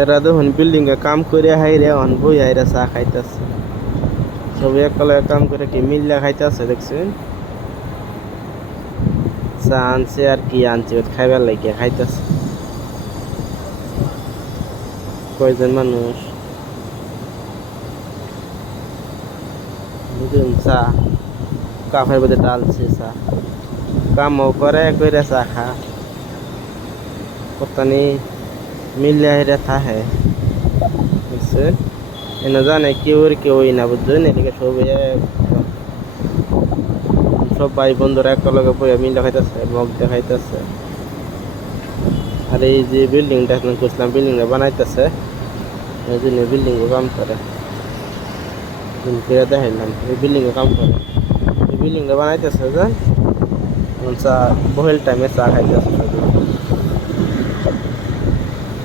এরা দেখুন বিল্ডিং এ কাম করে হাইরে অন বই হাইরে চা খাইতেছে। সবাই একলা কাম করে কি মিল্লা খাইতেছে দেখছেন। চা আনছে আর কি আনছে খাইবার লাগিয়ে খাইতেছে। কয়জন মানুষ বুঝুন চা কাফের মধ্যে ডালছে চা কামও করে কইরা চা খা কতনি মিল্লা হাইরে থাহে বুঝছেন। এনে জানে কেউ আর কেউই না বুঝছেন। এদিকে সব ভাই বন্ধুরা একলগে বইয়া মিল দেখাইতেছে মগ দেখাইতেছে। আর এই যে বিল্ডিংটা এখন করছিলাম বিল্ডিংটা বানাইতেছে এই জন্য বিল্ডিং কাম করে দেখাইলাম এই বিল্ডিং কাম করে এই বিল্ডিংটা বানাইতেছে যে চা বহেল টাইমে চা খাইতেছে।